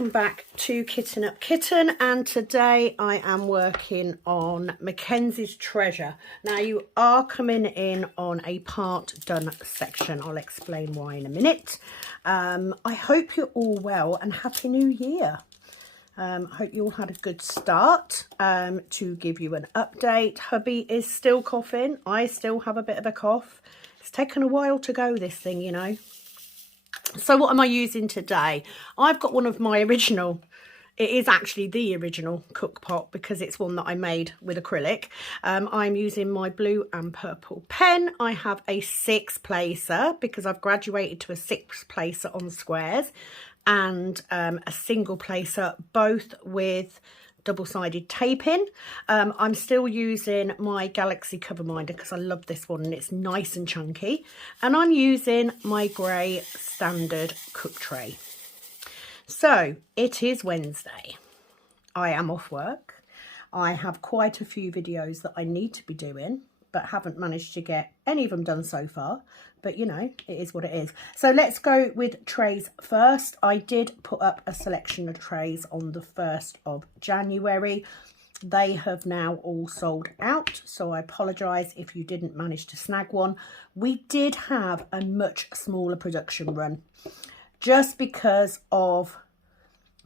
welcome back to Kitten Up Kitten, and today I am working on Mackenzies Treasure. Now you are coming in on a part done section. I'll explain why in a minute. I hope you're all well and Happy New Year. I hope you all had a good start. To give you an update, hubby is still coughing. I still have a bit of a cough. It's taken a while to go, this thing, you know. So what am I using today? I've got one of my original, it is actually the original cook pot because it's one that I made with acrylic. I'm using my blue and purple pen. I have a 6-placer because I've graduated to a 6-placer on squares, and a single placer, both with double-sided taping. I'm still using my Galaxy cover minder because I love this one and it's nice and chunky, and I'm using my grey standard cook tray. So it is Wednesday. I am off work. I have quite a few videos that I need to be doing but haven't managed to get any of them done so far, but you know, it is what it is. So let's go with trays first. I did put up a selection of trays on the 1st of January. They have now all sold out, so I apologise if you didn't manage to snag one. We did have a much smaller production run just because of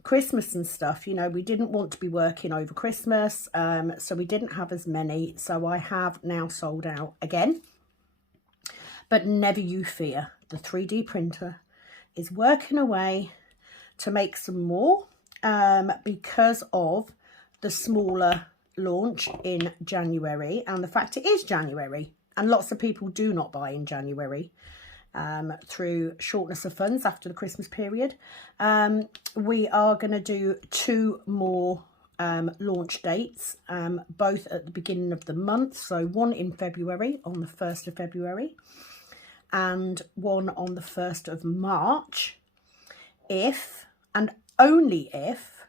Christmas and stuff. You know, we didn't want to be working over Christmas, so we didn't have as many. So I have now sold out again. But never you fear, the 3D printer is working away to make some more because of the smaller launch in January, and the fact it is January and lots of people do not buy in January through shortness of funds after the Christmas period. We are going to do 2 more launch dates, both at the beginning of the month. So one in February, on the 1st of February, and one on the 1st of March, if and only if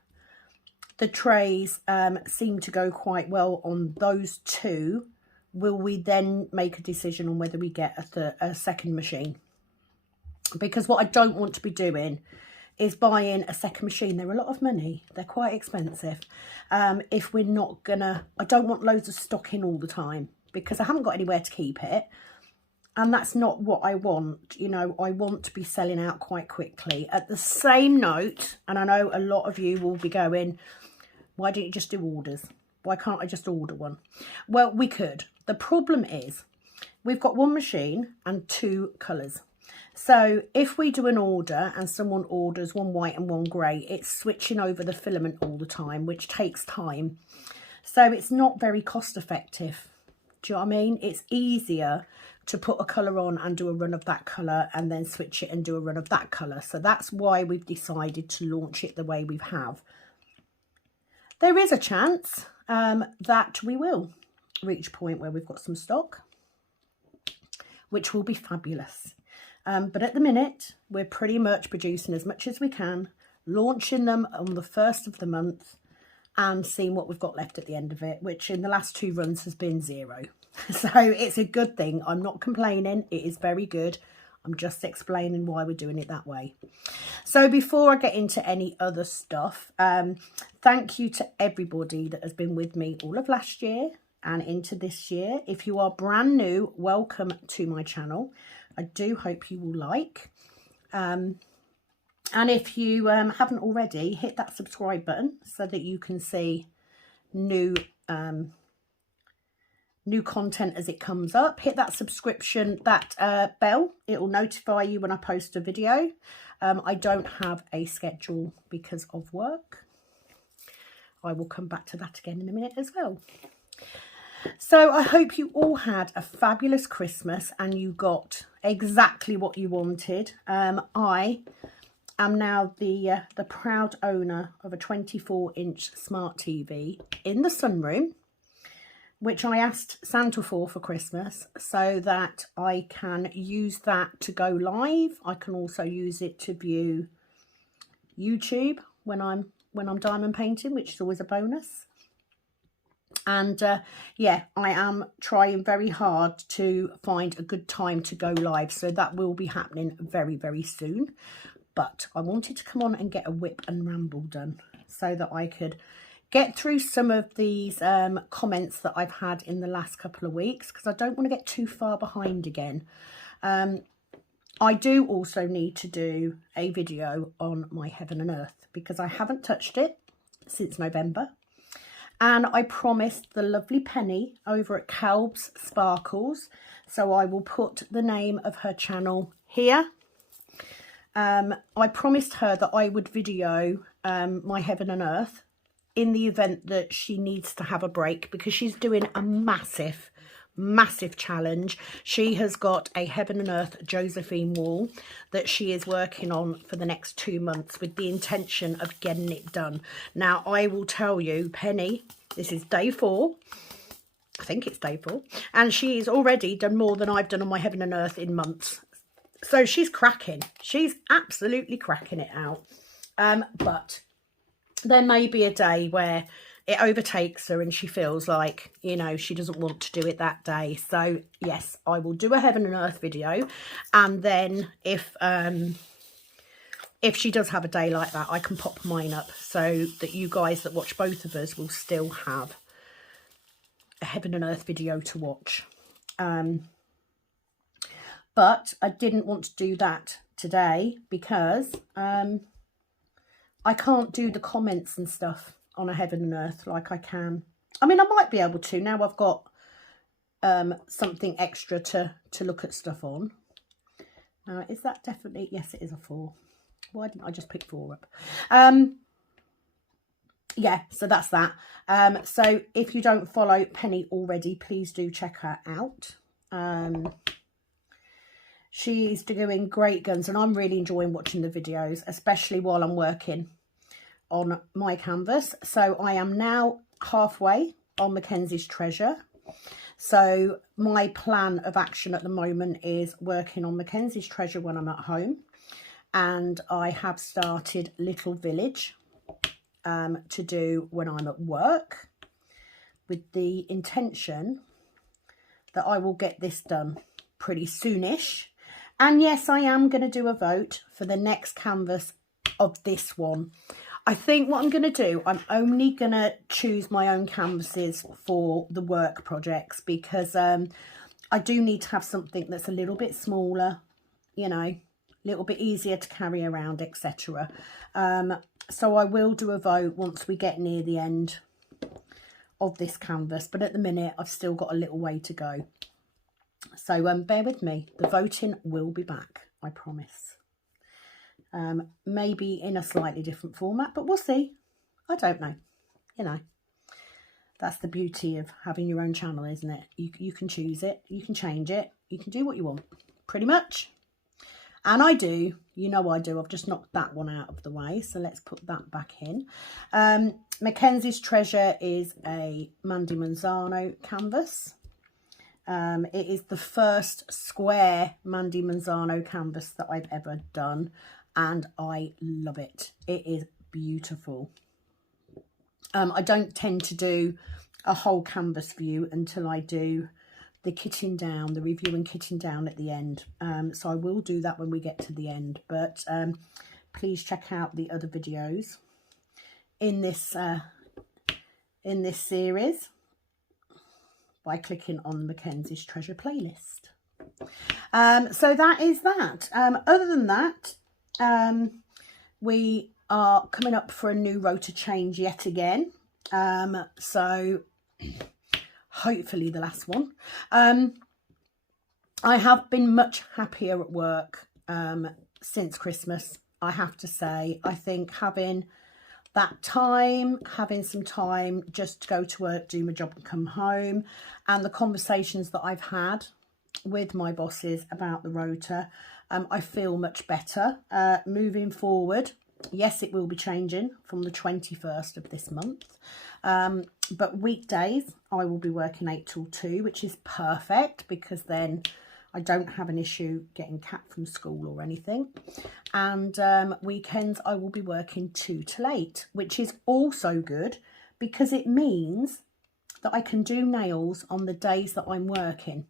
the trays seem to go quite well on those 2, will we then make a decision on whether we get a second machine. Because what I don't want to be doing is buying a second machine. They're a lot of money. They're quite expensive. If we're not gonna, I don't want loads of stock in all the time because I haven't got anywhere to keep it. And that's not what I want. You know, I want to be selling out quite quickly. At the same note, and I know a lot of you will be going, why don't you just do orders? Why can't I just order one? Well, we could. The problem is we've got 1 machine and 2 colours. So if we do an order and someone orders 1 white and 1 grey, it's switching over the filament all the time, which takes time. So it's not very cost effective. Do you know what I mean? It's easier to put a colour on and do a run of that colour and then switch it and do a run of that colour. So that's why we've decided to launch it the way we have. There is a chance that we will reach a point where we've got some stock, which will be fabulous. But at the minute, we're pretty much producing as much as we can, launching them on the 1st of the month and seeing what we've got left at the end of it, which in the last 2 runs has been 0. So it's a good thing. I'm not complaining. It is very good. I'm just explaining why we're doing it that way. So before I get into any other stuff, thank you to everybody that has been with me all of last year and into this year. If you are brand new, welcome to my channel. I do hope you will like. And if you haven't already, hit that subscribe button so that you can see new content as it comes up. Hit that subscription, that bell. It will notify you when I post a video. I don't have a schedule because of work. I will come back to that again in a minute as well. So I hope you all had a fabulous Christmas and you got exactly what you wanted. I am now the proud owner of a 24-inch smart TV in the sunroom, which I asked Santa for Christmas so that I can use that to go live. I can also use it to view YouTube when I'm diamond painting, which is always a bonus. And yeah, I am trying very hard to find a good time to go live, so that will be happening very, very soon. but I wanted to come on and get a whip and ramble done so that I could get through some of these comments that I've had in the last couple of weeks, because I don't want to get too far behind again. I do also need to do a video on my heaven and earth, because I haven't touched it since November. And I promised the lovely Penny over at Calb's Sparkles, so I will put the name of her channel here. I promised her that I would video my heaven and earth in the event that she needs to have a break, because she's doing a massive challenge. She has got a heaven and earth Josephine wall that she is working on for the next 2 months with the intention of getting it done. Now, I will tell you, Penny, this is day 4. I think it's day 4. And she's already done more than I've done on my heaven and earth in months. So she's cracking. She's absolutely cracking it out. But there may be a day where it overtakes her and she feels like, you know, she doesn't want to do it that day. So yes, I will do a heaven and earth video, and then if she does have a day like that, I can pop mine up so that you guys that watch both of us will still have a heaven and earth video to watch. But I didn't want to do that today because I can't do the comments and stuff on a heaven and earth like I can. I mean, I might be able to now I've got something extra to look at stuff on. Is that definitely, yes, it is a 4. Why didn't I just pick 4 up? Yeah, so that's that. So if you don't follow Penny already, please do check her out. She's doing great guns, and I'm really enjoying watching the videos, especially while I'm working on my canvas. So I am now halfway on Mackenzies Treasure. So my plan of action at the moment is working on Mackenzies Treasure when I'm at home, and I have started Little Village to do when I'm at work, with the intention that I will get this done pretty soonish. And yes, I am going to do a vote for the next canvas of this one. I think what I'm going to do, I'm only going to choose my own canvases for the work projects, because I do need to have something that's a little bit smaller, you know, a little bit easier to carry around, etc. So I will do a vote once we get near the end of this canvas, but at the minute I've still got a little way to go. So bear with me, the voting will be back, I promise. Maybe in a slightly different format, but we'll see. I don't know. You know, that's the beauty of having your own channel, isn't it? You can choose it, you can change it, you can do what you want, pretty much. And I do, you know I do. I've just knocked that one out of the way, so let's put that back in. Mackenzies Treasure is a Mandy Manzano canvas. It is the first square Mandy Manzano canvas that I've ever done, and I love it. It is beautiful. I don't tend to do a whole canvas view until I do the kitting down, the review and kitting down at the end. So I will do that when we get to the end, but please check out the other videos in this series by clicking on Mackenzies Treasure playlist. So that is that. Other than that, we are coming up for a new rota change yet again. So hopefully the last one. I have been much happier at work since Christmas, I have to say. I think having that time, having some time just to go to work, do my job and come home, and the conversations that I've had with my bosses about the rota, I feel much better. Moving forward, yes, it will be changing from the 21st of this month, but weekdays I will be working 8 till 2, which is perfect, because then I don't have an issue getting Cat from school or anything. And weekends I will be working 2 till 8, which is also good, because it means that I can do nails on the days that I'm working.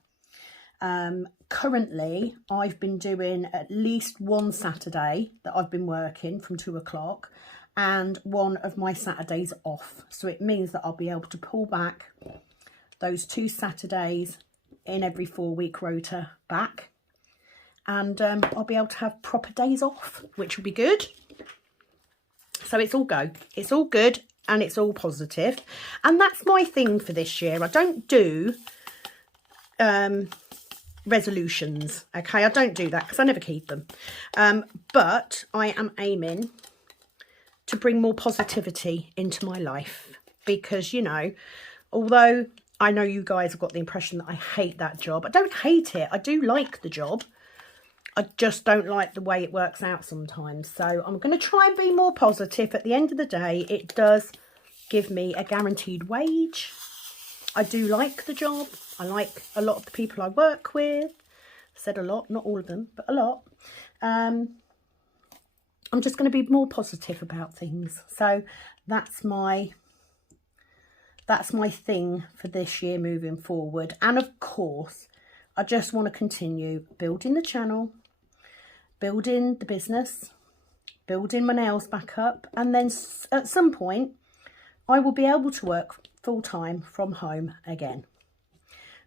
Currently, I've been doing at least one Saturday that I've been working from 2 o'clock and one of my Saturdays off. So it means that I'll be able to pull back those 2 Saturdays in every 4-week rota back. And I'll be able to have proper days off, which will be good. So it's all go. It's all good and it's all positive. And that's my thing for this year. I don't do resolutions, okay? I don't do that because I never keep them. But I am aiming to bring more positivity into my life because, you know, although I know you guys have got the impression that I hate that job, I don't hate it. I do like the job. I just don't like the way it works out sometimes. So I'm going to try and be more positive. At the end of the day, it does give me a guaranteed wage. I do like the job. I like a lot of the people I work with. I said a lot, not all of them, but a lot. I'm just going to be more positive about things. So that's my thing for this year moving forward. And of course, I just want to continue building the channel, building the business, building my nails back up. And then at some point, I will be able to work full-time from home again.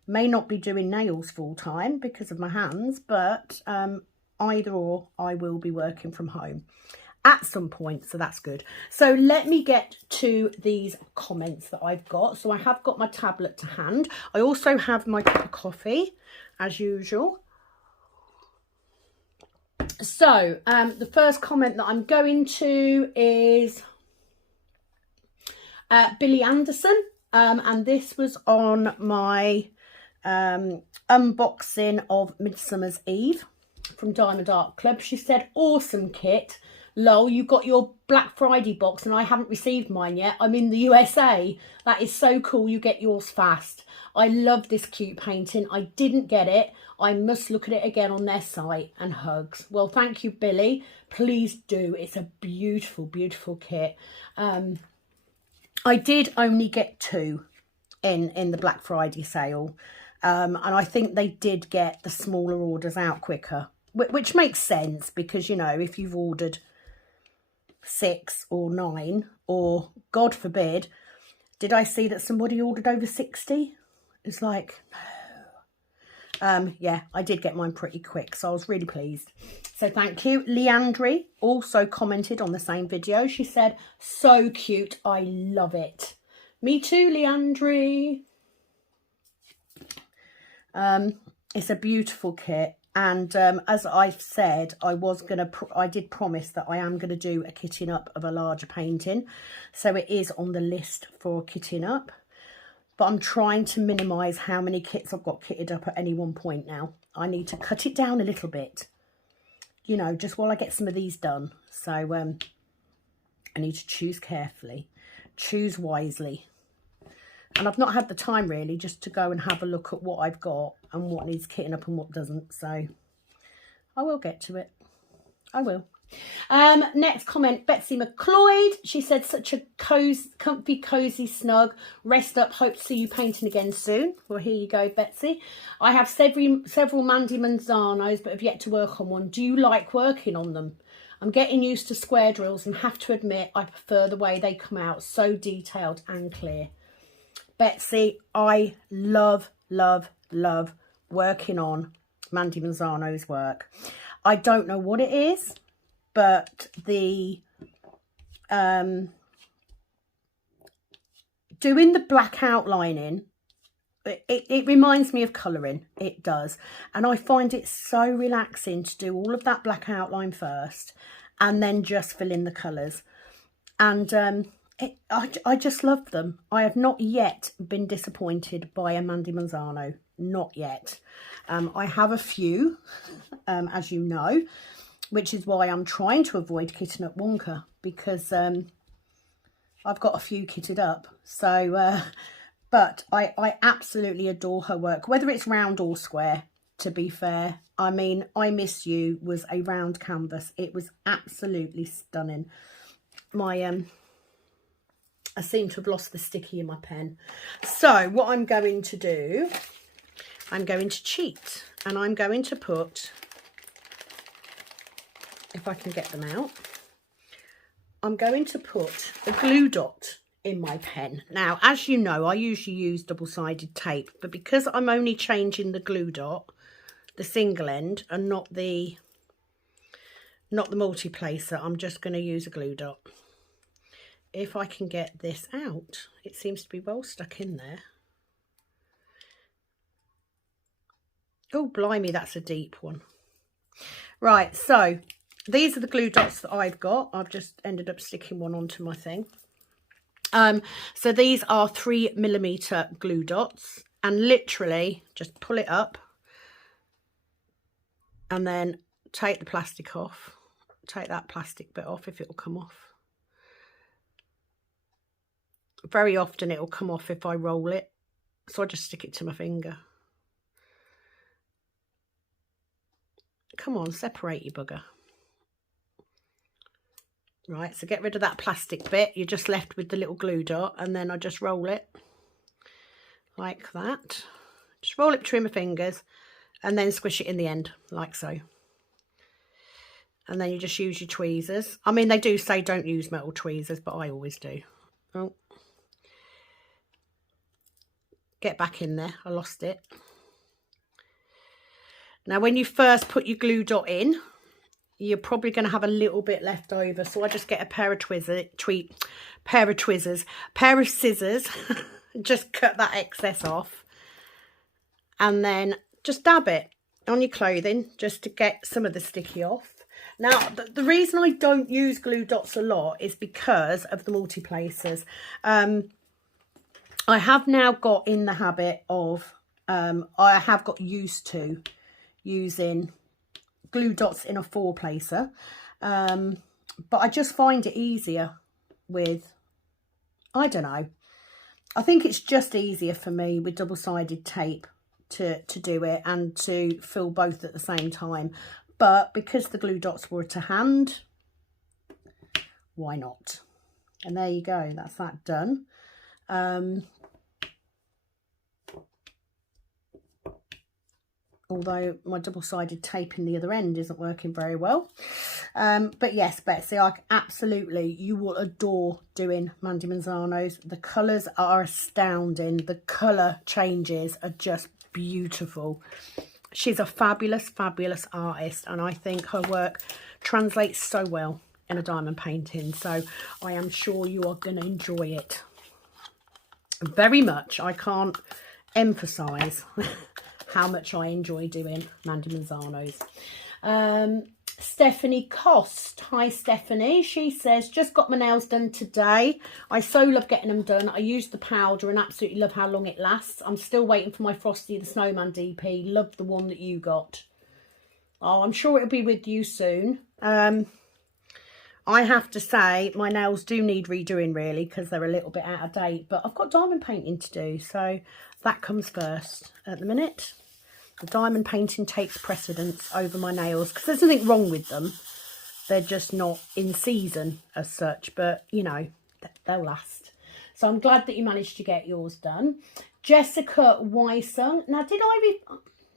May not be doing nails full-time because of my hands, but either or, I will be working from home at some point, so that's good. So let me get to these comments that I've got. So I have got my tablet to hand. I also have my cup of coffee, as usual. So the first comment that I'm going to is Billy Anderson, and this was on my unboxing of Midsummer's Eve from Diamond Art Club. She said, awesome kit. Lol, you got your Black Friday box and I haven't received mine yet. I'm in the USA. That is so cool. You get yours fast. I love this cute painting. I didn't get it. I must look at it again on their site. And hugs. Well, thank you, Billy. Please do. It's a beautiful, beautiful kit. I did only get 2 in the Black Friday sale. And I think they did get the smaller orders out quicker, which makes sense because, you know, if you've ordered 6 or 9, or God forbid, did I see that somebody ordered over 60? It's like, no. Yeah, I did get mine pretty quick, so I was really pleased. So thank you. Leandri also commented on the same video. She said, so cute, I love it. Me too, Leandri. It's a beautiful kit. And as I've said, I did promise that I am going to do a kitting up of a larger painting. So it is on the list for kitting up. But I'm trying to minimise how many kits I've got kitted up at any one point now. I need to cut it down a little bit, you know, just while I get some of these done. So I need to choose carefully, choose wisely. And I've not had the time really just to go and have a look at what I've got and what needs kitting up and what doesn't. So I will get to it. I will. Next comment, Betsy McLeod. She said, such a comfy, cozy, snug. Rest up. Hope to see you painting again soon. Well, here you go, Betsy. I have several Mandy Manzanos, but have yet to work on one. Do you like working on them? I'm getting used to square drills and have to admit I prefer the way they come out. So detailed and clear. Betsy, I love, love, love working on Mandy Manzano's work. I don't know what it is, but the doing the black outlining, it reminds me of colouring. It does. And I find it so relaxing to do all of that black outline first and then just fill in the colours. And I just love them. I have not yet been disappointed by a Mandy Manzano. Not yet. I have a few, as you know, which is why I'm trying to avoid kitting up Wonka, because I've got a few kitted up. So, but I absolutely adore her work, whether it's round or square, to be fair. I mean, I Miss You was a round canvas. It was absolutely stunning. I seem to have lost the sticky in my pen. So what I'm going to do I'm going to cheat, and I'm going to put, if I can get them out, I'm going to put a glue dot in my pen. Now, as you know, I usually use double-sided tape, but because I'm only changing the glue dot, the single end, and not the multi-placer, I'm just going to use a glue dot. If I can get this out, it seems to be well stuck in there. Oh, blimey, that's a deep one. Right, so these are the glue dots that I've got. I've just ended up sticking one onto my thing. So these are 3mm glue dots, and literally just pull it up and then take the plastic off. Take that plastic bit off if it will come off. Very often it will come off if I roll it, so I just stick it to my finger. Come on, separate you bugger. Right, so get rid of that plastic bit. You're just left with the little glue dot, and then I just roll it like that. Just roll it between my fingers and then squish it in the end, like so. And then you just use your tweezers. I mean, they do say don't use metal tweezers, but I always do. Oh. Get back in there. I lost it. Now, when you first put your glue dot in, you're probably going to have a little bit left over. So I just get a pair of scissors, just cut that excess off. And then just dab it on your clothing just to get some of the sticky off. Now, the reason I don't use glue dots a lot is because of the multi-placers. I have now got in the habit of, I have got used to using glue dots in a 4-placer, but I just find it easier with, I don't know, I think it's just easier for me with double-sided tape to do it and to fill both at the same time. But because the glue dots were to hand, why not? And there you go, that's that done. Although my double-sided tape in the other end isn't working very well. But yes, Betsy, you will adore doing Mandy Manzano's. The colours are astounding. The colour changes are just beautiful. She's a fabulous, fabulous artist, and I think her work translates so well in a diamond painting. So I am sure you are going to enjoy it very much. I can't emphasise how much I enjoy doing Mandy Manzano's. Stephanie Cost. Hi, Stephanie. She says, just got my nails done today. I so love getting them done. I use the powder and absolutely love how long it lasts. I'm still waiting for my Frosty the Snowman DP. Love the one that you got. Oh, I'm sure it'll be with you soon. I have to say, my nails do need redoing, really, because they're a little bit out of date. But I've got diamond painting to do, so that comes first at the minute. The diamond painting takes precedence over my nails because there's nothing wrong with them. They're just not in season as such, but, you know, they'll last. So I'm glad that you managed to get yours done. Jessica Wysung. Now,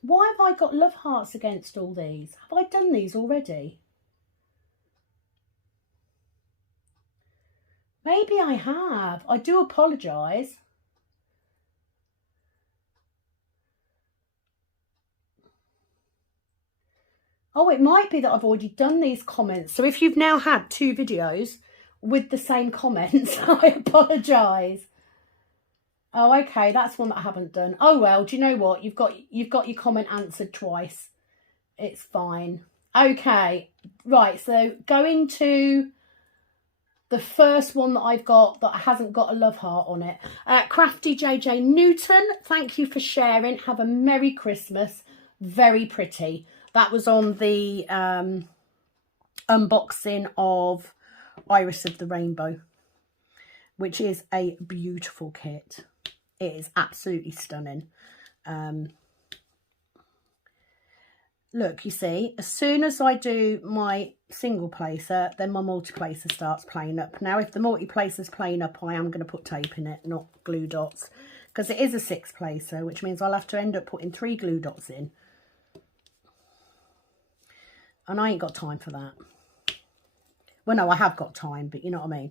why have I got love hearts against all these? Have I done these already? Maybe I have. I do apologise. Oh, it might be that I've already done these comments. So if you've now had 2 videos with the same comments, I apologise. Oh, okay, that's one that I haven't done. Oh well, do you know what? You've got your comment answered twice. It's fine. Okay, right. So going to the first one that I've got that hasn't got a love heart on it. Crafty JJ Newton, thank you for sharing. Have a Merry Christmas. Very pretty. That was on the unboxing of Iris of the Rainbow, which is a beautiful kit. It is absolutely stunning. Look, you see, as soon as I do my single placer, then my multi-placer starts playing up. Now, if the multi-placer's playing up, I am going to put tape in it, not glue dots. because it is a 6 placer, which means I'll have to end up putting 3 glue dots in. And I ain't got time for that. Well, no, I have got time, but you know what I mean.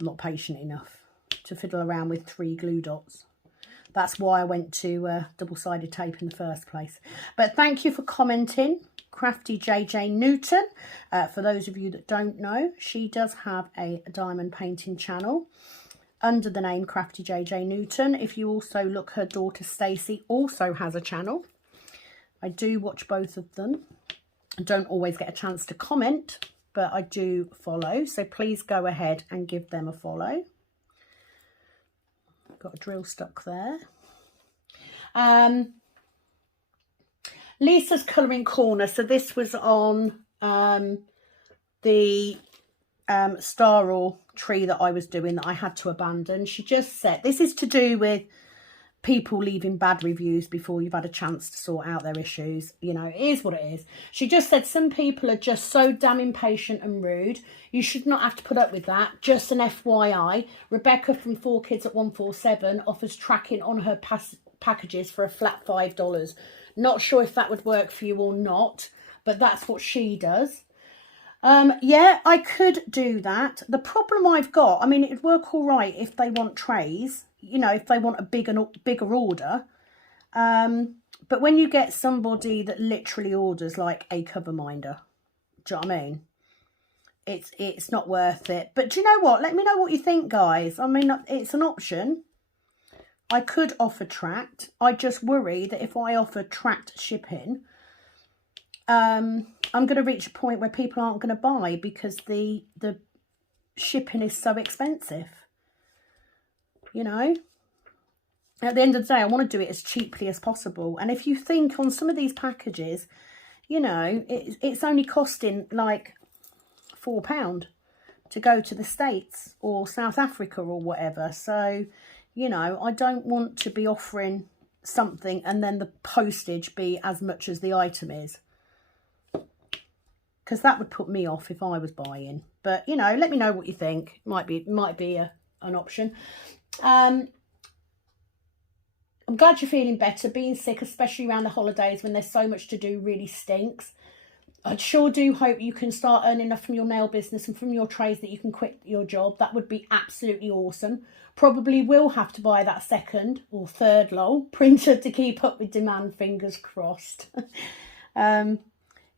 I'm not patient enough to fiddle around with 3 glue dots. That's why I went to double-sided tape in the first place. But thank you for commenting, Crafty JJ Newton. For those of you that don't know, she does have a diamond painting channel under the name Crafty JJ Newton. If you also look, her daughter Stacey also has a channel. I do watch both of them. I don't always get a chance to comment, but I do follow. So please go ahead and give them a follow. Got a drill stuck there. Lisa's Colouring Corner. So this was on the starrow tree that I was doing that I had to abandon. She just said, this is to do with people leaving bad reviews before you've had a chance to sort out their issues. You know, it is what it is. She just said some people are just so damn impatient and rude. You should not have to put up with that. Just an FYI. Rebecca from 4 Kids at 147 offers tracking on her packages for a flat $5. Not sure if that would work for you or not, but that's what she does. Yeah, I could do that. The problem I've got, I mean, it'd work all right if they want trays, you know, if they want a bigger order. But when you get somebody that literally orders like a cover minder, do you know what I mean? It's not worth it. But do you know what? Let me know what you think, guys. I mean, it's an option. I could offer tracked. I just worry that if I offer tracked shipping, I'm going to reach a point where people aren't going to buy because the shipping is so expensive. You know, at the end of the day, I want to do it as cheaply as possible. And if you think on some of these packages, you know, it's only costing like £4 to go to the States or South Africa or whatever. So, you know, I don't want to be offering something and then the postage be as much as the item is, because that would put me off if I was buying. But, you know, let me know what you think. Might be an option. I'm glad you're feeling better. Being sick, especially around the holidays when there's so much to do, really stinks. I sure do hope you can start earning enough from your nail business and from your trays that you can quit your job. That would be absolutely awesome. Probably will have to buy that 2nd or 3rd printer to keep up with demand, fingers crossed.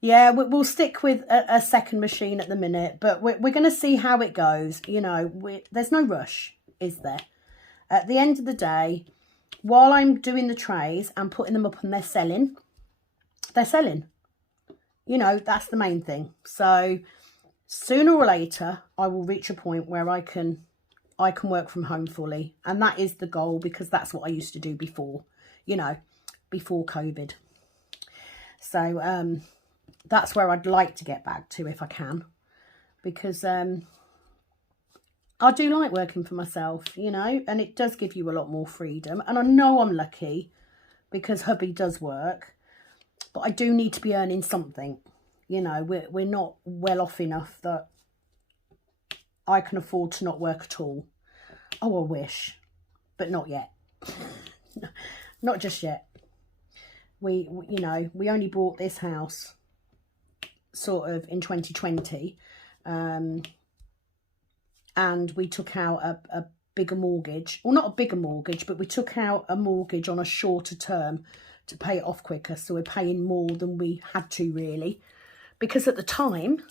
Yeah, we'll stick with a 2nd machine at the minute, but we're going to see how it goes. You know, there's no rush, is there? At the end of the day, while I'm doing the trays and putting them up and they're selling. You know, that's the main thing. So sooner or later, I will reach a point where I can work from home fully. And that is the goal, because that's what I used to do before, you know, before COVID. So that's where I'd like to get back to if I can, because I do like working for myself, you know, and it does give you a lot more freedom. And I know I'm lucky because hubby does work, but I do need to be earning something. You know, we're not well off enough that I can afford to not work at all. Oh, I wish, but not yet. Not just yet. We, you know, we only bought this house sort of in 2020. And we took out a bigger mortgage. Well, not a bigger mortgage, but we took out a mortgage on a shorter term to pay it off quicker. So we're paying more than we had to, really. Because at the time,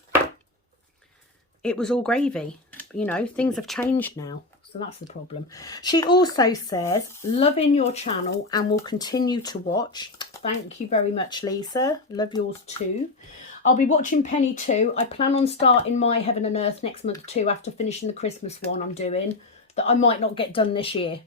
it was all gravy. You know, things have changed now. So that's the problem. She also says, loving your channel and will continue to watch. Thank you very much, Lisa. Love yours too. I'll be watching Penny too. I plan on starting my Heaven and Earth next month too, after finishing the Christmas one I'm doing, that I might not get done this year.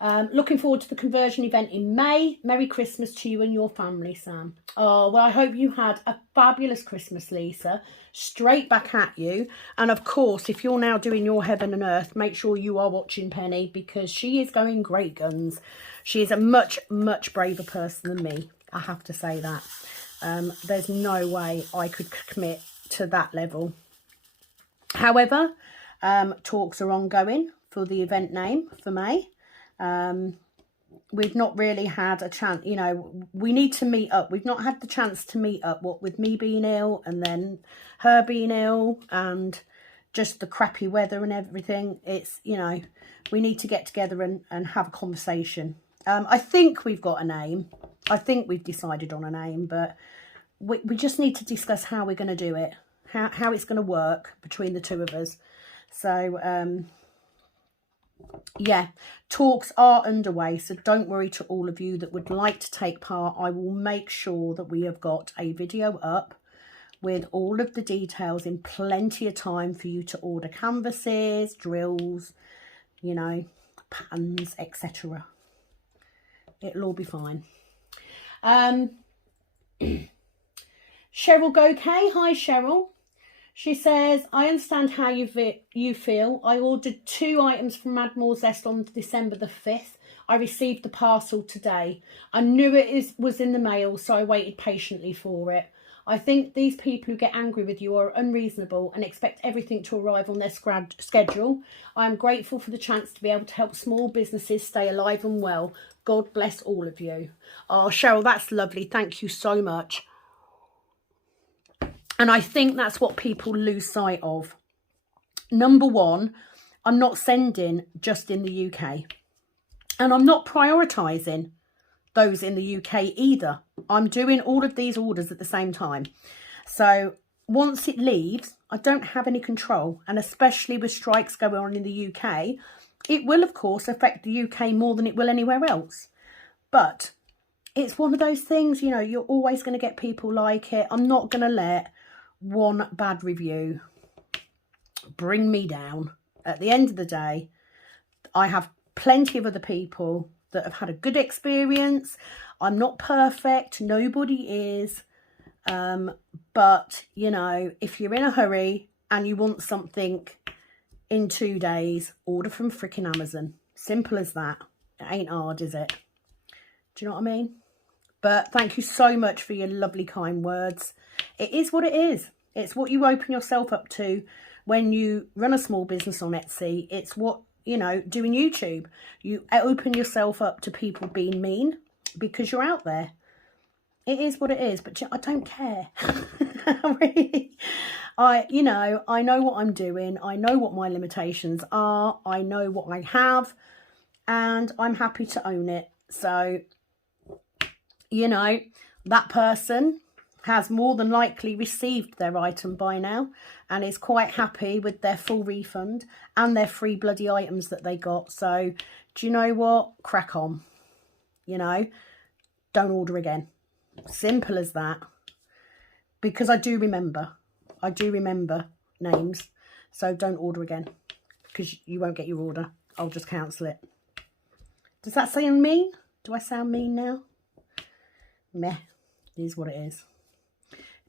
Looking forward to the conversion event in May. Merry Christmas to you and your family, Sam. Oh, well, I hope you had a fabulous Christmas, Lisa. Straight back at you. And of course, if you're now doing your Heaven and Earth, make sure you are watching Penny, because she is going great guns. She is a much, much braver person than me. I have to say that. There's no way I could commit to that level. However, talks are ongoing for the event name for May. We've not really had a chance, you know, we need to meet up. We've not had the chance to meet up, what with me being ill and then her being ill and just the crappy weather and everything. It's, you know, we need to get together and have a conversation. I think we've got a name. I think we've decided on a name, but we just need to discuss how we're going to do it, how it's going to work between the two of us. So, yeah, talks are underway, so don't worry to all of you that would like to take part. I will make sure that we have got a video up with all of the details in plenty of time for you to order canvases, drills, you know, patterns, etc. It'll all be fine. Cheryl Gokay, hi Cheryl. She says, I understand how you feel. I ordered 2 items from Madmore Zest on December the 5th. I received the parcel today. I knew it was in the mail, so I waited patiently for it. I think these people who get angry with you are unreasonable and expect everything to arrive on their schedule. I am grateful for the chance to be able to help small businesses stay alive and well. God bless all of you. Oh, Cheryl, that's lovely. Thank you so much. And I think that's what people lose sight of. Number one, I'm not sending just in the UK. And I'm not prioritising those in the UK either. I'm doing all of these orders at the same time. So once it leaves, I don't have any control. And especially with strikes going on in the UK, it will, of course, affect the UK more than it will anywhere else. But it's one of those things, you know, you're always going to get people like it. I'm not going to let one bad review bring me down. At the end of the day, I have plenty of other people that have had a good experience. I'm not perfect, nobody is, but you know, if you're in a hurry and you want something in 2 days, order from freaking Amazon. Simple as that. It ain't hard, is it? Do you know what I mean? But thank you so much for your lovely, kind words. It is what it is. It's what you open yourself up to when you run a small business on Etsy. It's what, you know, doing YouTube. You open yourself up to people being mean because you're out there. It is what it is, but I don't care. Really. You know, I know what I'm doing. I know what my limitations are. I know what I have, and I'm happy to own it. So, you know, that person has more than likely received their item by now and is quite happy with their full refund and their free bloody items that they got. So, do you know what? Crack on. You know, don't order again. Simple as that. Because I do remember names. So don't order again because you won't get your order. I'll just cancel it. Does that sound mean? Do I sound mean now? Meh. It is what it is.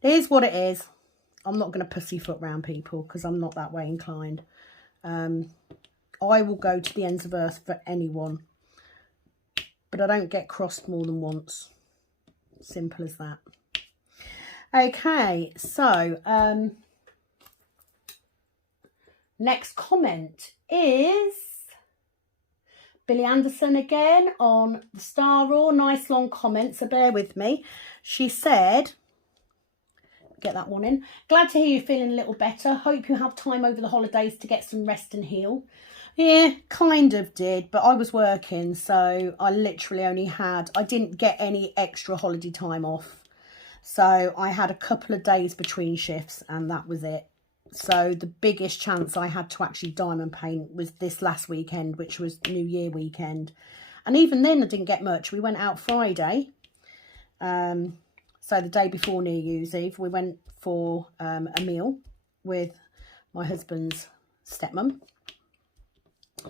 It is what it is. I'm not going to pussyfoot around people because I'm not that way inclined. I will go to the ends of earth for anyone. But I don't get crossed more than once. Simple as that. Okay, so next comment is Billy Anderson again on the Star Raw. Nice long comment, so bear with me. She said, get that one in. Glad to hear you're feeling a little better. Hope you have time over the holidays to get some rest and heal. Yeah, kind of did, but I was working, so I literally only I didn't get any extra holiday time off. So I had a couple of days between shifts and that was it. So the biggest chance I had to actually diamond paint was this last weekend, which was New Year weekend. And even then I didn't get much. We went out Friday. So the day before New Year's Eve, we went for a meal with my husband's stepmom.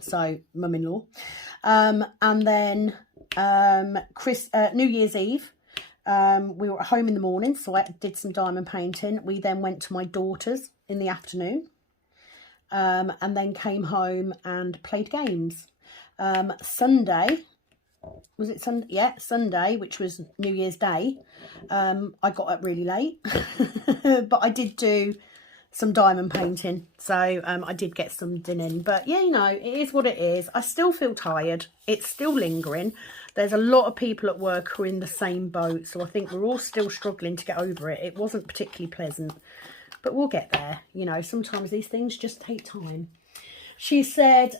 So mum-in-law. And then New Year's Eve, we were at home in the morning, so I did some diamond painting. We then went to my daughter's in the afternoon, and then came home and played games. Sunday, was it Sunday? Yeah, Sunday, which was New Year's Day. I got up really late, but I did do some diamond painting. So I did get some in. But yeah, you know, it is what it is. I still feel tired. It's still lingering. There's a lot of people at work who are in the same boat. So I think we're all still struggling to get over it. It wasn't particularly pleasant. But we'll get there. You know, sometimes these things just take time. She said...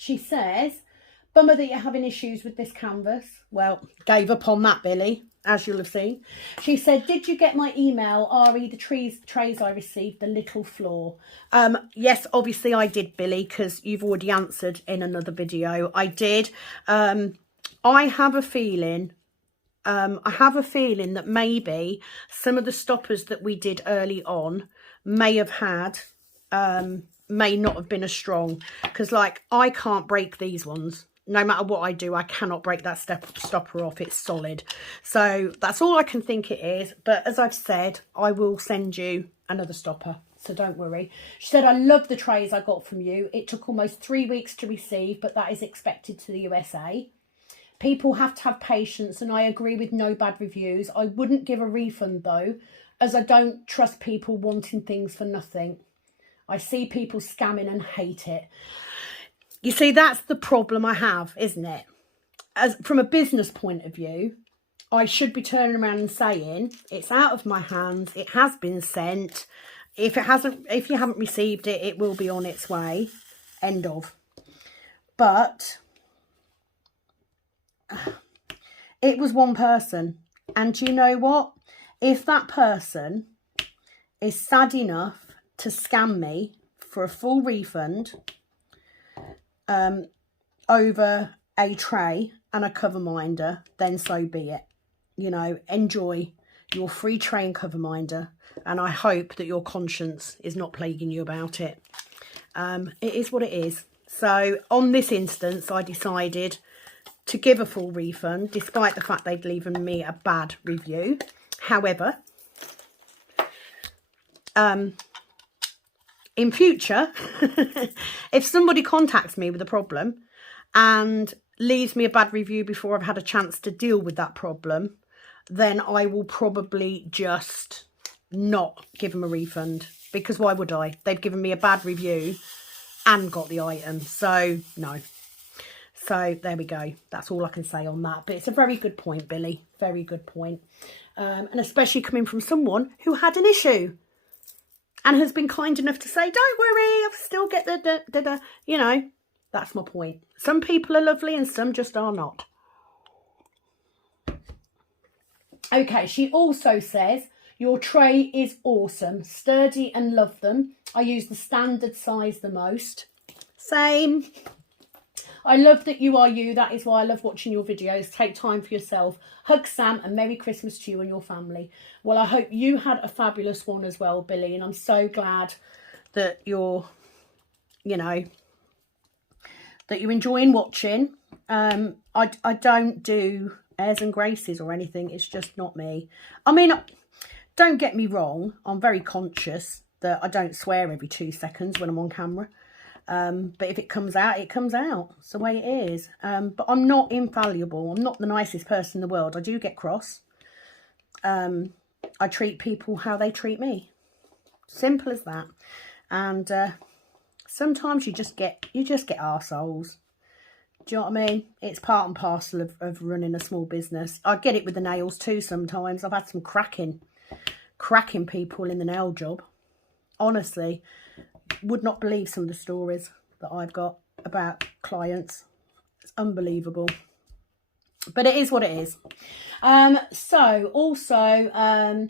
she says, bummer that you're having issues with this canvas. Well, gave up on that, Billy, as you'll have seen. She said, did you get my email, re, the trays I received, the little floor? Yes, obviously I did, Billy, because you've already answered in another video. I did. I have a feeling... that maybe some of the stoppers that we did early on may have had... may not have been as strong, because like I can't break these ones. No matter what I do, I cannot break that stopper off. It's solid. So that's all I can think it is. But as I've said, I will send you another stopper, so don't worry. She said, I love the trays I got from you. It took almost 3 weeks to receive, but that is expected to the USA. People have to have patience, and I agree with no bad reviews. I wouldn't give a refund though, as I don't trust people wanting things for nothing. I see people scamming and hate it. You see, that's the problem I have, isn't it? As from a business point of view, I should be turning around and saying, it's out of my hands, it has been sent. If you haven't received it, it will be on its way. End of. But it was one person. And you know what? If that person is sad enough to scam me for a full refund over a tray and a cover minder, then so be it. You know, enjoy your free tray and cover minder, and I hope that your conscience is not plaguing you about it. It is what it is. So on this instance, I decided to give a full refund, despite the fact they'd given me a bad review. However, in future, if somebody contacts me with a problem and leaves me a bad review before I've had a chance to deal with that problem, then I will probably just not give them a refund. Because why would I? They've given me a bad review and got the item. So, no. So, there we go. That's all I can say on that. But it's a very good point, Billy. Very good point. And especially coming from someone who had an issue. And has been kind enough to say, don't worry, I'll still get the, you know, that's my point. Some people are lovely and some just are not. Okay, she also says, your tray is awesome, sturdy and love them. I use the standard size the most. Same. I love that you are you. That is why I love watching your videos. Take time for yourself. Hug Sam and Merry Christmas to you and your family. Well, I hope you had a fabulous one as well, Billy. And I'm so glad that you're, you know, that you're enjoying watching. I don't do airs and graces or anything. It's just not me. I mean, don't get me wrong. I'm very conscious that I don't swear every 2 seconds when I'm on camera. But if it comes out, it comes out. It's the way it is. But I'm not infallible. I'm not the nicest person in the world. I do get cross. I treat people how they treat me. Simple as that. And sometimes you just get arseholes. Do you know what I mean? It's part and parcel of running a small business. I get it with the nails too sometimes. I've had some cracking people in the nail job. Honestly, would not believe some of the stories that I've got about clients. It's unbelievable. But it is what it is. So also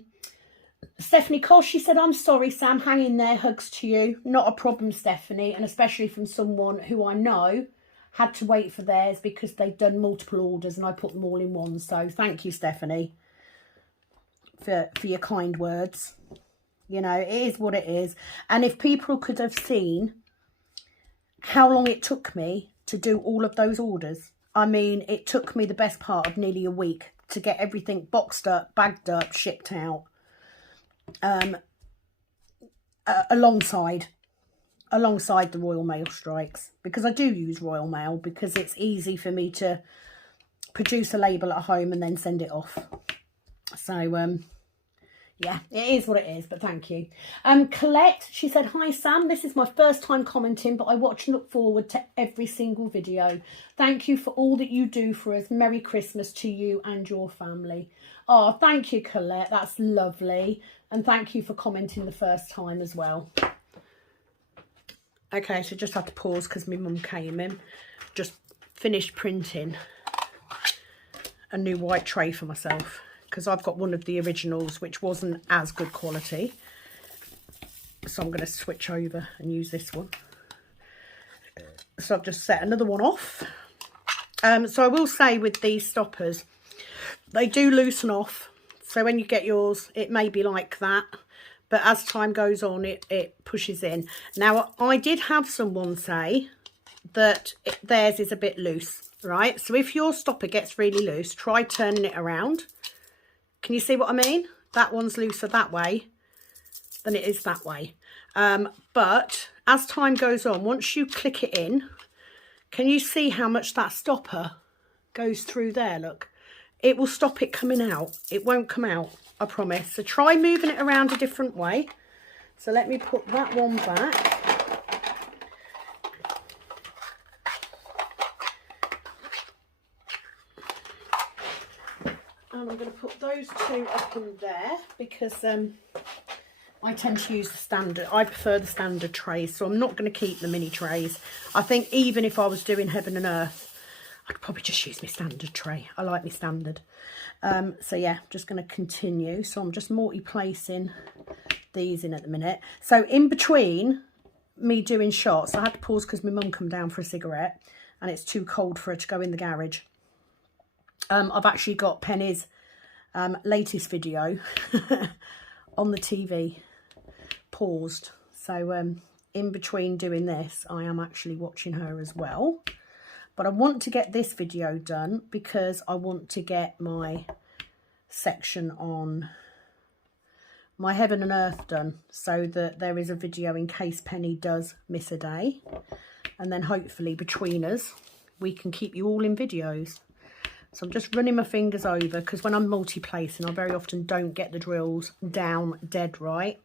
Stephanie Cole, she said, I'm sorry, Sam, hang in there, hugs to you. Not a problem, Stephanie, and especially from someone who I know had to wait for theirs because they'd done multiple orders and I put them all in one. So thank you, Stephanie, for your kind words. You know, it is what it is. And if people could have seen how long it took me to do all of those orders. I mean, it took me the best part of nearly a week to get everything boxed up, bagged up, shipped out. Alongside the Royal Mail strikes. Because I do use Royal Mail because it's easy for me to produce a label at home and then send it off. So yeah, it is what it is, but thank you. Colette, she said, hi Sam, this is my first time commenting, but I watch and look forward to every single video. Thank you for all that you do for us. Merry Christmas to you and your family. Oh, thank you, Colette. That's lovely. And thank you for commenting the first time as well. Okay, so just had to pause because my mum came in. Just finished printing a new white tray for myself, because I've got one of the originals which wasn't as good quality. So I'm going to switch over and use this one. So I've just set another one off. So I will say with these stoppers, they do loosen off. So when you get yours, it may be like that. But as time goes on, it pushes in. Now, I did have someone say that theirs is a bit loose, right? So if your stopper gets really loose, try turning it around. Can you see what I mean? That one's looser that way than it is that way. But as time goes on, once you click it in, can you see how much that stopper goes through there? Look, it will stop it coming out. It won't come out, I promise. So try moving it around a different way. So let me put that one back. And I'm going to put those two up in there because I tend to use the standard. I prefer the standard trays, so I'm not going to keep the mini trays. I think even if I was doing heaven and earth, I'd probably just use my standard tray. I like my standard. So yeah, just going to continue. So I'm just multi-placing these in at the minute. So in between me doing shots, I had to pause because my mum come down for a cigarette and it's too cold for her to go in the garage. I've actually got Penny's latest video on the TV paused. So in between doing this, I am actually watching her as well. But I want to get this video done because I want to get my section on my heaven and earth done, so that there is a video in case Penny does miss a day. And then hopefully between us, we can keep you all in videos. So I'm just running my fingers over because when I'm multi-placing, I very often don't get the drills down dead right,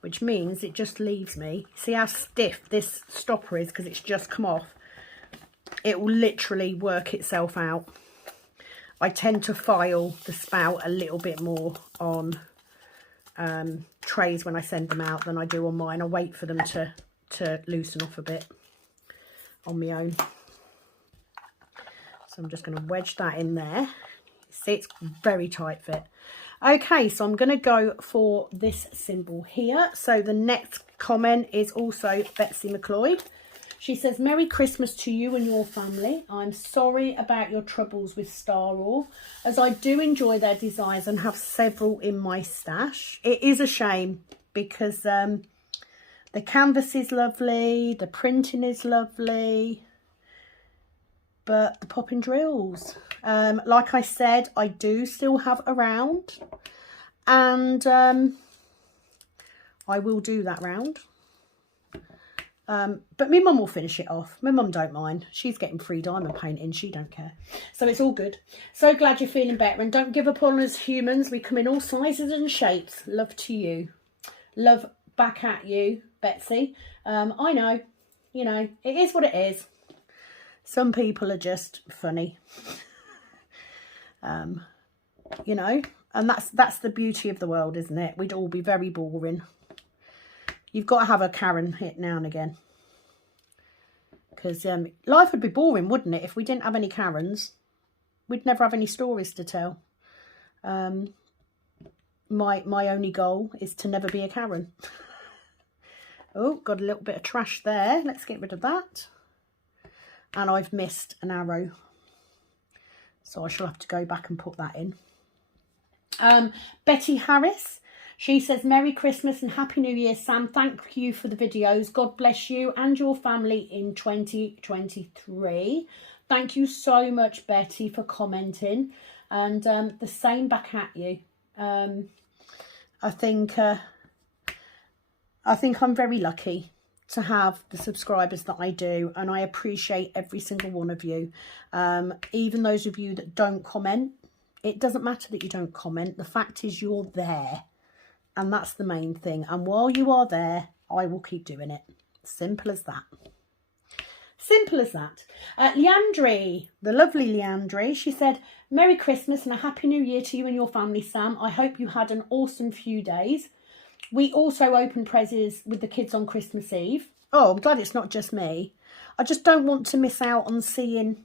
which means it just leaves me. See how stiff this stopper is because it's just come off? It will literally work itself out. I tend to file the spout a little bit more on trays when I send them out than I do on mine. I wait for them to loosen off a bit on my own. So I'm just going to wedge that in there. See, it's very tight fit. Okay, so I'm going to go for this symbol here. So the next comment is also Betsy McLeod. She says, Merry Christmas to you and your family. I'm sorry about your troubles with Star Raw, as I do enjoy their designs and have several in my stash. It is a shame because the canvas is lovely, the printing is lovely, but the popping drills, like I said, I do still have around, and I will do that round. But my mum will finish it off. My mum don't mind. She's getting free diamond painting. She don't care. So it's all good. So glad you're feeling better. And don't give up on us humans. We come in all sizes and shapes. Love to you. Love back at you, Betsy. I know. You know, it is what it is. Some people are just funny. You know. And that's the beauty of the world, isn't it? We'd all be very boring. You've got to have a Karen hit now and again. Because life would be boring, wouldn't it? If we didn't have any Karens, we'd never have any stories to tell. My only goal is to never be a Karen. Oh, got a little bit of trash there. Let's get rid of that. And I've missed an arrow. So I shall have to go back and put that in. Betty Harris. She says, Merry Christmas and Happy New Year, Sam. Thank you for the videos. God bless you and your family in 2023. Thank you so much, Betty, for commenting. And the same back at you. I think I'm very lucky to have the subscribers that I do, and I appreciate every single one of you. Even those of you that don't comment, it doesn't matter that you don't comment. The fact is you're there, and that's the main thing. And while you are there, I will keep doing it. Simple as that. Simple as that. Leandri, the lovely Leandri, she said, Merry Christmas and a Happy New Year to you and your family, Sam. I hope you had an awesome few days. We also opened presents with the kids on Christmas Eve. Oh, I'm glad it's not just me. I just don't want to miss out on seeing,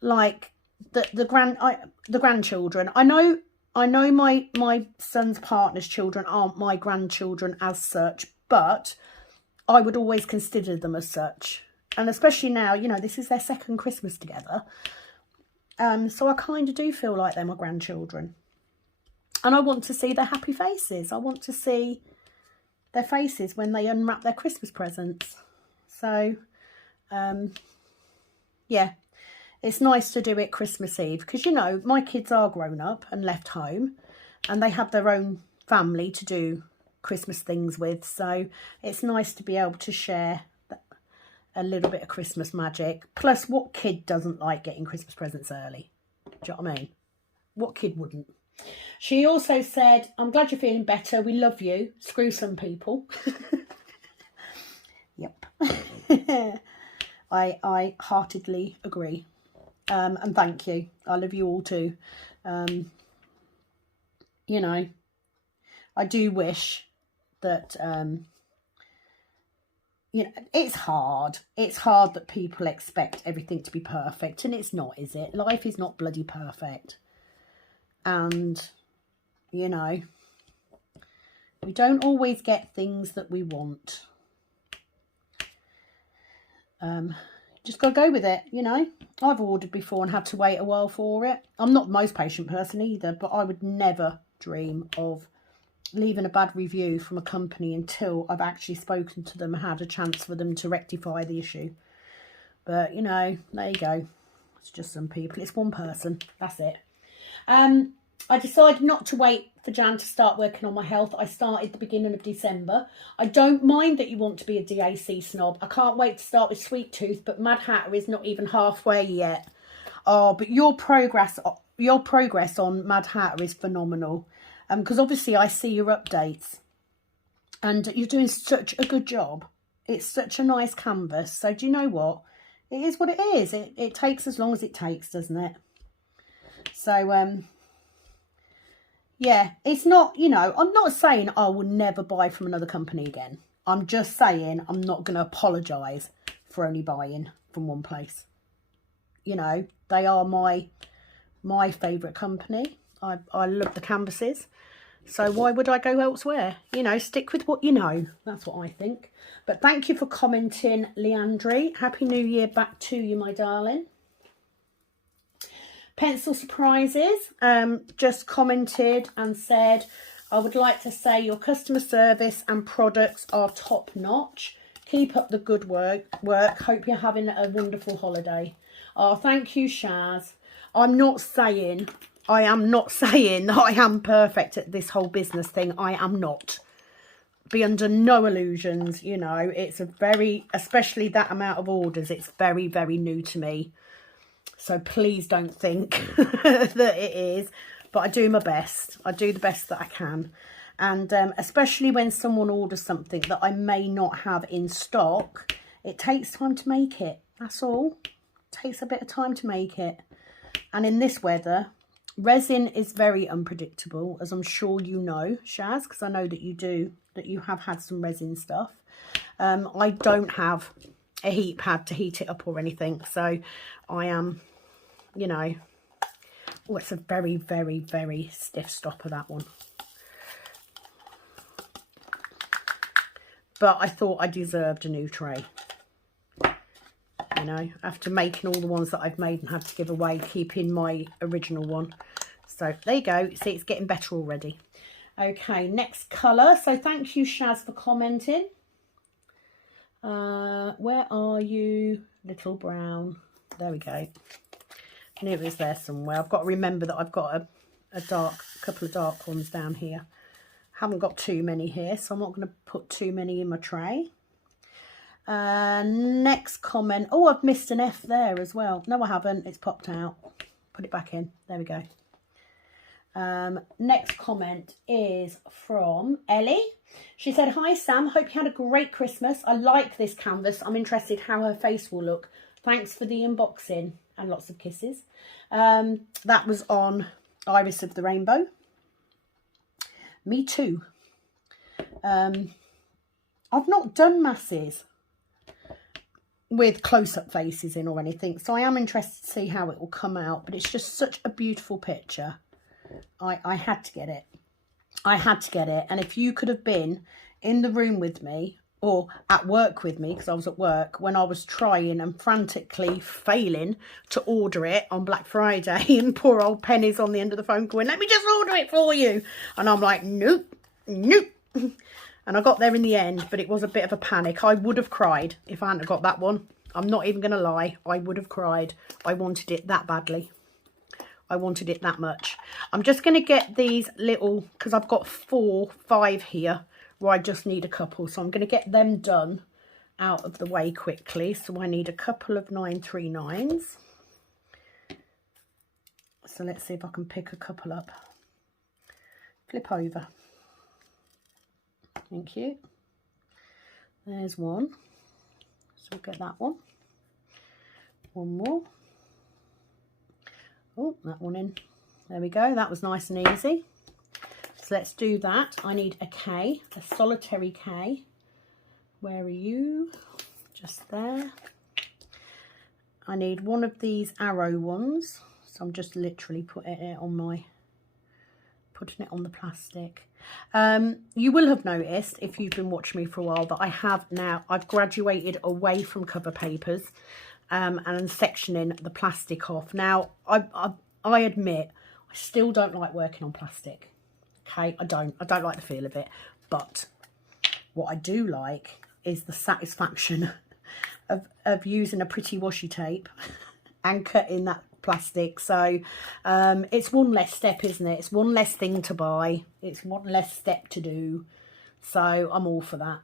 like, the grandchildren. I know my son's partner's children aren't my grandchildren as such, but I would always consider them as such. And especially now, you know, this is their second Christmas together. So I kind of do feel like they're my grandchildren. And I want to see their happy faces. I want to see their faces when they unwrap their Christmas presents. So, yeah, it's nice to do it Christmas Eve. Because, you know, my kids are grown up and left home. And they have their own family to do Christmas things with. So it's nice to be able to share a little bit of Christmas magic. Plus, what kid doesn't like getting Christmas presents early? Do you know what I mean? What kid wouldn't? She also said, I'm glad you're feeling better. We love you. Screw some people. Yep. I heartedly agree. And thank you. I love you all too. You know, I do wish that... you know, it's hard. It's hard that people expect everything to be perfect. And it's not, is it? Life is not bloody perfect. And, you know, we don't always get things that we want. Just got to go with it, you know. I've ordered before and had to wait a while for it. I'm not the most patient person either, but I would never dream of leaving a bad review from a company until I've actually spoken to them and had a chance for them to rectify the issue. But, you know, there you go. It's just some people. It's one person. That's it. I decided not to wait for Jan to start working on my health. I started the beginning of December. I don't mind that you want to be a DAC snob. I can't wait to start with Sweet Tooth, but Mad Hatter is not even halfway yet. Oh, but your progress on Mad Hatter is phenomenal. Because obviously I see your updates and you're doing such a good job. It's such a nice canvas. So do you know what? It is what it is. It takes as long as it takes, doesn't it? So, yeah, it's not, you know, I'm not saying I will never buy from another company again. I'm just saying I'm not going to apologise for only buying from one place. You know, they are my favourite company. I love the canvases. So why would I go elsewhere? You know, stick with what you know. That's what I think. But thank you for commenting, Leandri. Happy New Year back to you, my darling. Pencil Surprises just commented and said, I would like to say your customer service and products are top notch. Keep up the good work. Hope you're having a wonderful holiday. Oh, thank you, Shaz. I am not saying that I am perfect at this whole business thing. I am not. Be under no illusions, you know. It's a very, especially that amount of orders, it's very, very new to me. So please don't think that it is. But I do my best. I do the best that I can. And especially when someone orders something that I may not have in stock, it takes time to make it. That's all. It takes a bit of time to make it. And in this weather, resin is very unpredictable, as I'm sure you know, Shaz, because I know that you do, that you have had some resin stuff. I don't have a heat pad to heat it up or anything, so I am, you know, oh, it's a very, very, very stiff stopper, that one. But I thought I deserved a new tray. You know, after making all the ones that I've made and had to give away, keeping my original one. So there you go. See, it's getting better already. Okay, next colour. So thank you, Shaz, for commenting. Where are you, little brown? There we go. I knew it was there somewhere. I've got to remember that I've got a couple of dark ones down here. Haven't got too many here, so I'm not going to put too many in my tray. Next comment. Oh, I've missed an F there as well. No, I haven't. It's popped out. Put it back in. There we go. Next comment is from Ellie. She said, hi Sam, hope you had a great Christmas. I like this canvas. I'm interested how her face will look. Thanks for the unboxing and lots of kisses. That was on Iris of the Rainbow. Me too. I've not done masses with close-up faces in or anything, so I am interested to see how it will come out, but it's just such a beautiful picture. I had to get it. I had to get it. And if you could have been in the room with me or at work with me, because I was at work, when I was trying and frantically failing to order it on Black Friday, and poor old Penny's on the end of the phone going, let me just order it for you. And I'm like, nope, nope. And I got there in the end, but it was a bit of a panic. I would have cried if I hadn't got that one. I'm not even going to lie. I would have cried. I wanted it that badly. I wanted it that much. I'm just going to get these little, because I've got 4, 5 here where I just need a couple. So I'm going to get them done out of the way quickly. So I need a couple of 939s. So let's see if I can pick a couple up. Flip over. Thank you. There's one. So we'll get that one. One more. Oh, that one in. There we go. That was nice and easy. So let's do that. I need a K, a solitary K. Where are you? Just there. I need one of these arrow ones. So I'm just literally putting it on the plastic. You will have noticed, if you've been watching me for a while, that I've graduated away from cover papers. And sectioning the plastic off. Now, I admit, I still don't like working on plastic. Okay, I don't like the feel of it. But what I do like is the satisfaction of using a pretty washi tape and cutting that plastic. So it's one less step, isn't it? It's one less thing to buy. It's one less step to do. So I'm all for that.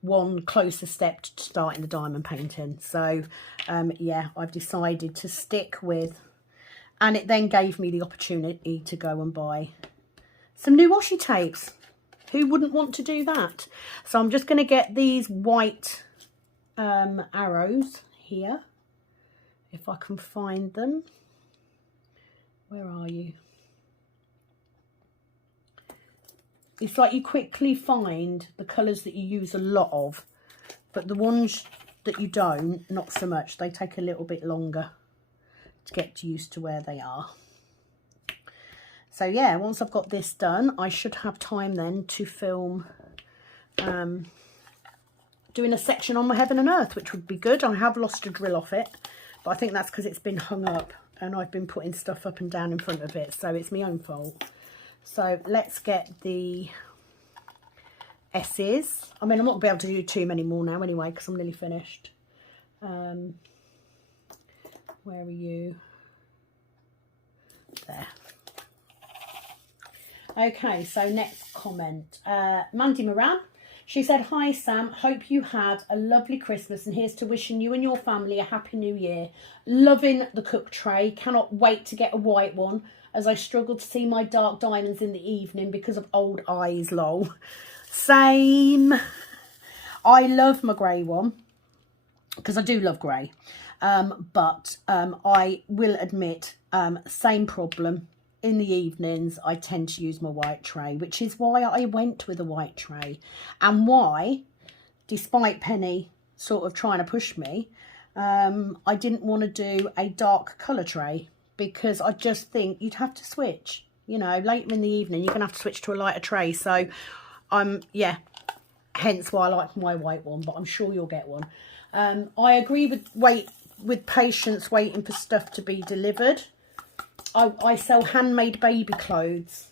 One closer step to starting the diamond painting. So yeah, I've decided to stick with, and it then gave me the opportunity to go and buy some new washi tapes. Who wouldn't want to do that? So I'm just going to get these white arrows here, if I can find them. Where are you? It's like you quickly find the colours that you use a lot of, but the ones that you don't, not so much. They take a little bit longer to get used to where they are. So yeah, once I've got this done, I should have time then to film doing a section on my heaven and earth, which would be good. I have lost a drill off it, but I think that's because it's been hung up and I've been putting stuff up and down in front of it, so it's my own fault. So let's get the S's. I mean, I'm not going to be able to do too many more now anyway, because I'm nearly finished. Where are you? There. Okay, so next comment. Mandy Moran. She said, hi Sam, hope you had a lovely Christmas and here's to wishing you and your family a happy new year. Loving the cook tray. Cannot wait to get a white one, as I struggle to see my dark diamonds in the evening because of old eyes, lol. Same. I love my grey one, because I do love grey. But I will admit, same problem. In the evenings, I tend to use my white tray, which is why I went with a white tray. And why, despite Penny sort of trying to push me, I didn't want to do a dark colour tray. Because I just think you'd have to switch, you know, later in the evening, you're going to have to switch to a lighter tray. So, yeah, hence why I like my white one, but I'm sure you'll get one. I agree with patience waiting for stuff to be delivered. I sell handmade baby clothes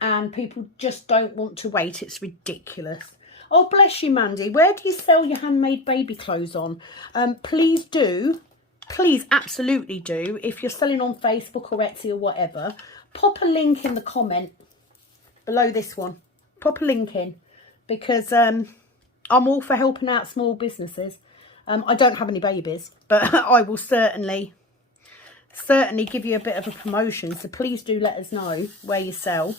and people just don't want to wait. It's ridiculous. Oh, bless you, Mandy. Where do you sell your handmade baby clothes on? Please do. Please, absolutely do. If you're selling on Facebook or Etsy or whatever, pop a link in the comment below this one. Pop a link in, because I'm all for helping out small businesses. I don't have any babies, but I will certainly give you a bit of a promotion. So please do let us know where you sell.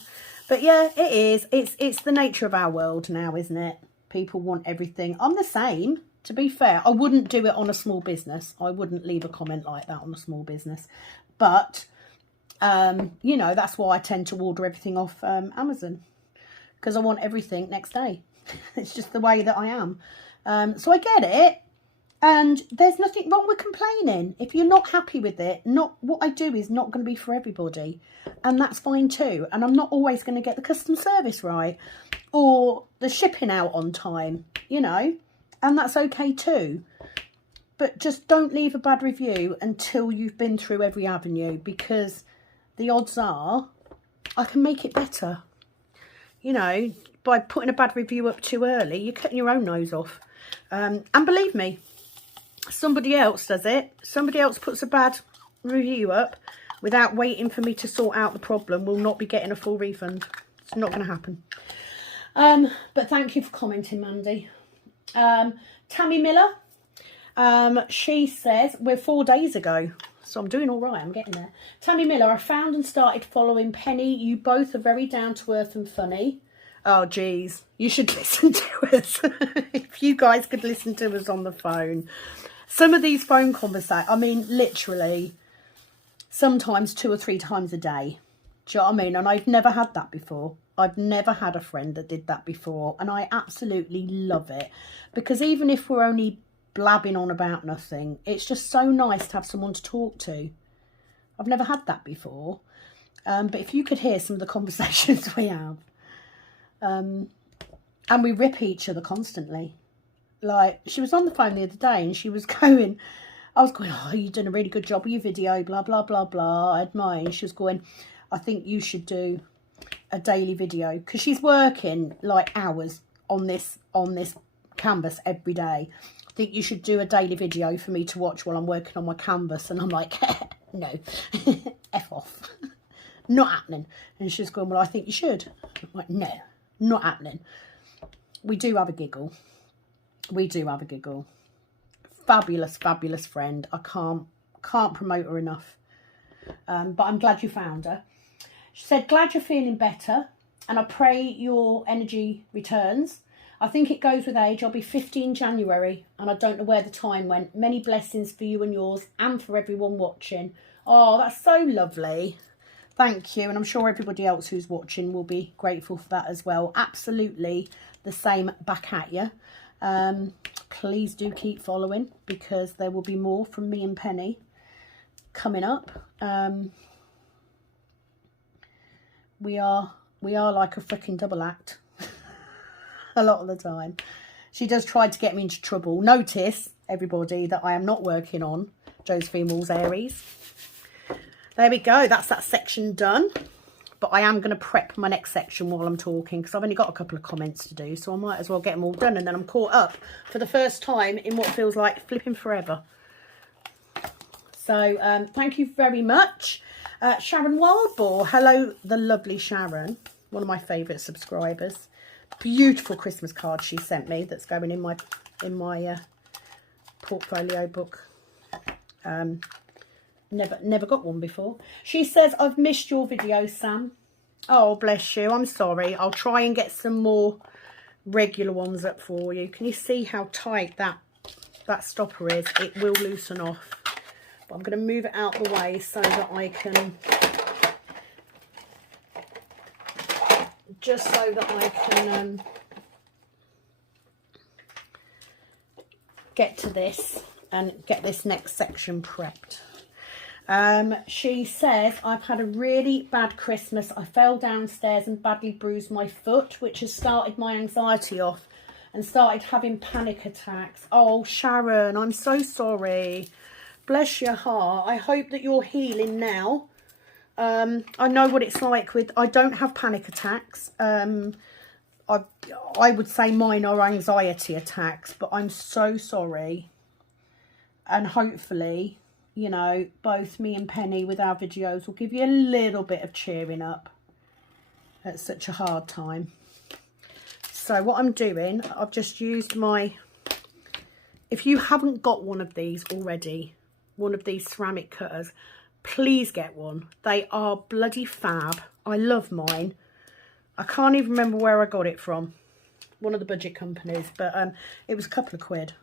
But yeah, it is. It's the nature of our world now, isn't it? People want everything. I'm the same. To be fair, I wouldn't do it on a small business. I wouldn't leave a comment like that on a small business. But, you know, that's why I tend to order everything off Amazon. Because I want everything next day. It's just the way that I am. So I get it. And there's nothing wrong with complaining. If you're not happy with it, what I do is not going to be for everybody. And that's fine too. And I'm not always going to get the customer service right. Or the shipping out on time, you know. And that's okay too. But just don't leave a bad review until you've been through every avenue. Because the odds are I can make it better. You know, by putting a bad review up too early, you're cutting your own nose off. And believe me, somebody else does it. Somebody else puts a bad review up without waiting for me to sort out the problem. Will not be getting a full refund. It's not going to happen. But thank you for commenting, Mandy. Tammy Miller. She says, we're 4 days ago. So I'm doing all right. I'm getting there. Tammy Miller, I found and started following Penny. You both are very down to earth and funny. Oh, geez. You should listen to us. If you guys could listen to us on the phone. Some of these phone conversations, I mean, literally, sometimes 2 or 3 times a day. Do you know what I mean? And I've never had that before. I've never had a friend that did that before. And I absolutely love it. Because even if we're only blabbing on about nothing, it's just so nice to have someone to talk to. I've never had that before. But if you could hear some of the conversations we have. And we rip each other constantly. Like, she was on the phone the other day and she was going, I was going, oh, you've done a really good job with your video, blah, blah, blah, blah. I admire you. She was going, I think you should do a daily video. Because she's working like hours on this canvas every day. I think you should do a daily video for me to watch while I'm working on my canvas. And I'm like, no, F off. Not happening. And she's going, well, I think you should. I'm like, no, not happening. We do have a giggle. We do have a giggle. Fabulous, fabulous friend. I can't promote her enough. But I'm glad you found her. She said, glad you're feeling better. And I pray your energy returns. I think it goes with age. I'll be 50 in January. And I don't know where the time went. Many blessings for you and yours. And for everyone watching. Oh, that's so lovely. Thank you. And I'm sure everybody else who's watching will be grateful for that as well. Absolutely the same back at you. Please do keep following because there will be more from me and Penny coming up. We are like a freaking double act a lot of the time. She does try to get me into trouble. Notice, everybody, that I am not working on Josephine Wall's Aries. There we go. That's that section done. But I am going to prep my next section while I'm talking because I've only got a couple of comments to do. So I might as well get them all done. And then I'm caught up for the first time in what feels like flipping forever. So thank you very much. Sharon Wildboar. Hello, the lovely Sharon. One of my favourite subscribers. Beautiful Christmas card she sent me that's going in my portfolio book. Never got one before. She says, I've missed your videos, Sam. Oh, bless you. I'm sorry. I'll try and get some more regular ones up for you. Can you see how tight that stopper is? It will loosen off. But I'm going to move it out the way so that I can... Just so that I can get to this and get this next section prepped. She says, I've had a really bad Christmas. I fell downstairs and badly bruised my foot, which has started my anxiety off and started having panic attacks. Oh, Sharon, I'm so sorry. Bless your heart. I hope that you're healing now. I know what it's like with, I don't have panic attacks. I would say mine are anxiety attacks, but I'm so sorry. And hopefully, you know, both me and Penny with our videos will give you a little bit of cheering up at such a hard time. So what I'm doing, I've just used my, if you haven't got one of these already, one of these ceramic cutters, please get one. They are bloody fab. I love mine. I can't even remember where I got it from. One of the budget companies, but it was a couple of quid.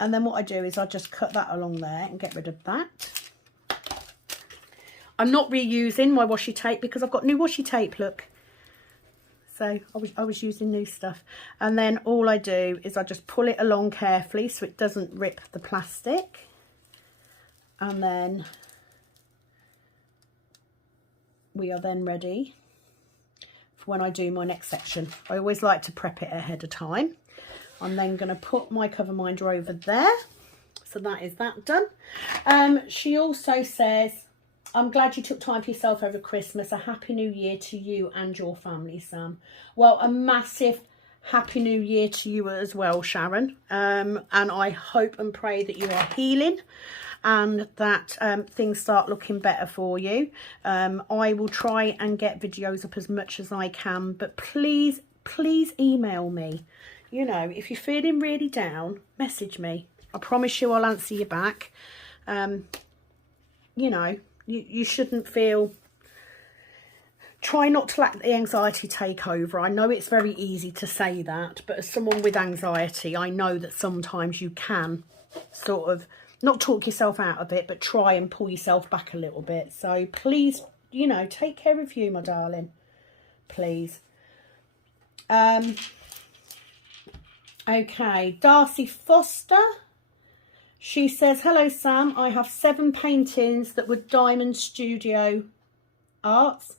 And then what I do is I just cut that along there and get rid of that. I'm not reusing my washi tape because I've got new washi tape, look. So I was using new stuff. And then all I do is I just pull it along carefully so it doesn't rip the plastic. And then we are then ready for when I do my next section. I always like to prep it ahead of time. I'm then going to put my cover minder over there. So that is that done. She also says, I'm glad you took time for yourself over Christmas. A happy new year to you and your family, Sam. Well, a massive happy new year to you as well, Sharon. And I hope and pray that you are healing and that things start looking better for you. I will try and get videos up as much as I can, but please email me. You know, if you're feeling really down, message me. I promise you I'll answer you back. You know, you shouldn't feel, try not to let the anxiety take over. I know it's very easy to say that, but as someone with anxiety, I know that sometimes you can sort of not talk yourself out of it, but try and pull yourself back a little bit. So please, you know, take care of you, my darling, please. Okay, Darcy Foster. She says, hello, Sam. I have 7 paintings that were Diamond Studio Arts.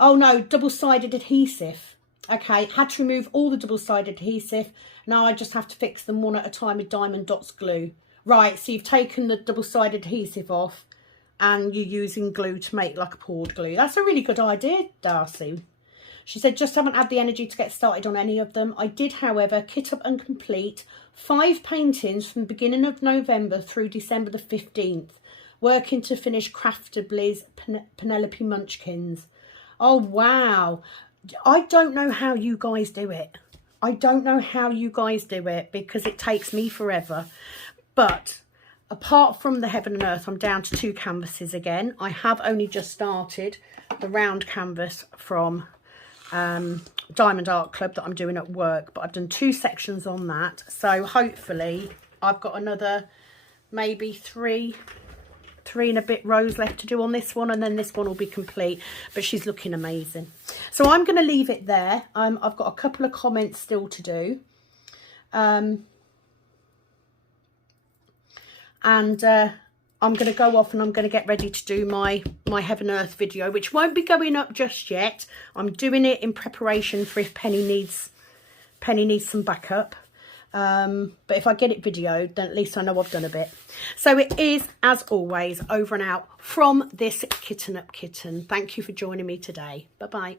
Oh, no, double-sided adhesive. Okay, had to remove all the double-sided adhesive. Now I just have to fix them one at a time with Diamond Dots glue. Right, so you've taken the double-sided adhesive off and you're using glue to make like a poured glue. That's a really good idea, Darcy. She said, just haven't had the energy to get started on any of them. I did, however, kit up and complete 5 paintings from the beginning of November through December the 15th, working to finish Craftably's Penelope Munchkins. Oh, wow. I don't know how you guys do it. I don't know how you guys do it because it takes me forever. But apart from the Heaven and Earth, I'm down to 2 canvases again. I have only just started the round canvas from Diamond Art Club that I'm doing at work, but I've done 2 sections on that, so hopefully I've got another maybe three and a bit rows left to do on this one, and then this one will be complete. But she's looking amazing, so I'm going to leave it there. I've got a couple of comments still to do, and I'm going to go off and I'm going to get ready to do my Heaven and Earth video, which won't be going up just yet. I'm doing it in preparation for if Penny needs some backup. But if I get it videoed, then at least I know I've done a bit. So it is, as always, over and out from this Kitten Up Kitten. Thank you for joining me today. Bye-bye.